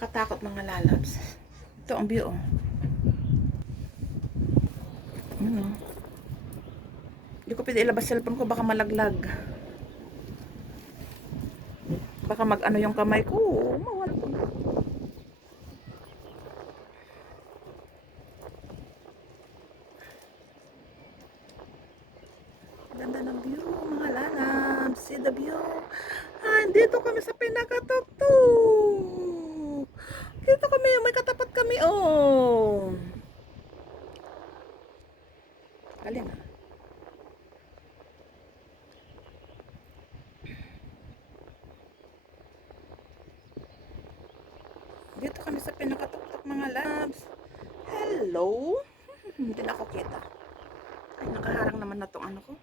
Nakakatakot mga lalabs. Ito ang view, oh. Ano? Hindi ko pwede ilabas cellphone ko, baka malaglag. Baka mag-ano yung kamay ko. Mawala po. Ganda ng view, mga lalabs. See the view. Dito kami sa pinakatuktok. Dito kami, may katapat kami, oh. Galing, ah. Dito kami sa pinakatuktok mga labs. Hello? Hindi na ako kita. Ay, nakaharang naman na tong ano ko.